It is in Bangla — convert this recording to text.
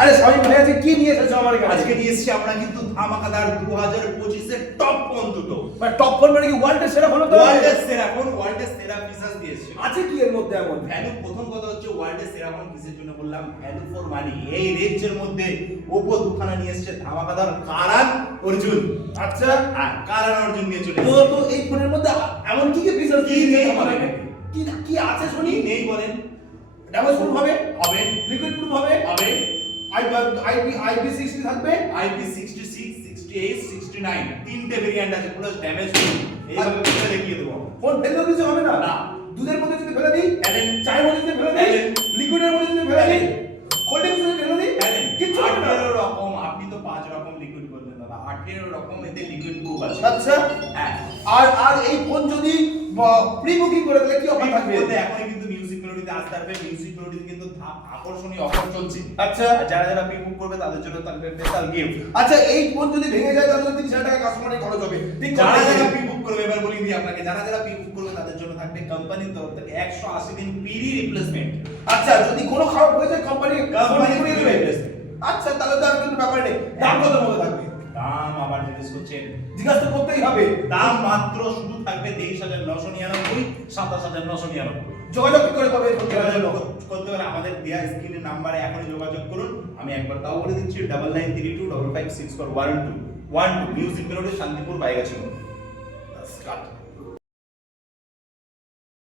আরে শামিম ভাই আজকে কি নিয়ে এসেছো আমার কাছে? আজকে নিয়ে এসেছি আমরা কিন্তু ধামাকাদার 2025 এর টপ ফোন দুটো। মানে টপ ফোন মানে কি ওয়ার্ল্ডের সেরা ফোন তো? ওয়ার্ল্ডের সেরা ফোন, ওয়ার্ল্ডের সেরা ফিচারস দিয়েছে। আছে কি এর মধ্যে এমন? ভ্যালু, প্রথম কথা হচ্ছে ওয়ার্ল্ডের সেরা ফোন কিসের জন্য বললাম, ভ্যালু ফর মানি। এই রেঞ্জের মধ্যে Oppo দুখানা নিয়ে এসেছে ধামাকাদার কারান অর্জুন। আচ্ছা, হ্যাঁ, কারান অর্জুন নিয়ে চলে তো এসেছে। তো এই ফোনের মধ্যে এমন কি কি ফিচার কি নেই বলেন? কি কি আছে শুনি? কি নেই বলেন? ড্যামেজ প্রুফ হবে, হবে, লিকুইড প্রুফ হবে, হবে, IP60 থাকবে, IP66, 68, 69 তিনটে ভেরিয়েন্ট আছে, প্লাস ড্যামেজ প্রুফ। এইভাবে বলে দেখিয়ে দেবো। ফোন ফেললেও কিছু হবে না? না। দুধের মধ্যে যদি ফেলে দিই, ফেলেন। চায়ের মধ্যে যদি ফেলে দিই, ফেলেন। লিকুইডের মধ্যে যদি ফেলে দিই, ফেলেন। কোল্ড ড্রিঙ্কস যদি ফেলে দিই, ফেলেন। কিচ্ছু হবে না। 18 রকম, আপনি তো 5 রকম লিকুইড বললেন দাদা, 18 রকম এতে লিকুইড প্রুফ আছে। আচ্ছা, হ্যাঁ, আর এই ফোন যদি প্রি বুকিং করে দিলে কি অফার থাকবে? বলতে এখনই কিন্তু মিউজিক মেলোডিতে আসতে পারবে। মিউজিক মেলোডিতে কিন্তু আকর্ষণীয় অফার চলছে। আচ্ছা, আর যারা যারা প্রি বুক করবে তাদের জন্য থাকবে স্পেশাল গিফট। আচ্ছা, এই ফোন যদি ভেঙে যায় তাহলে 30,000 টাকা কাস্টমারের খরচ হবে। ঠিক যারা কথা যারা বলেছেন। প্রি বুক করবে, এবার বলি দিই আপনাকে, যারা যারা প্রি বুক করবে তাদের জন্য থাকবে কোম্পানির তরফ থেকে 180 দিন ফ্রি রিপ্লেসমেন্ট। আচ্ছা, যদি কোনো খারাপ হয়ে যায় কোম্পানি কোম্পানি করে দেবে। আচ্ছা, তাহলে তো আর কোনো ব্যাপার নেই। দাম কত মতো থাকবে? দাম আবার জিজ্ঞেস করছেন? জিজ্ঞাসা তো করতেই হবে। দাম মাত্র শুরু থাকবে 23,999, 27,999। যোগাযোগ কি করে করবে এই ফোন কেনার জন্য? যোগাযোগ করতে হলে আমাদের দেয়া স্ক্রিনের নাম্বারে এখনই যোগাযোগ করুন। আমি একবার তাও বলে দিচ্ছি, 9932556412 মিউজিক মেলোডি, শান্তিপুর, বাইগাছি।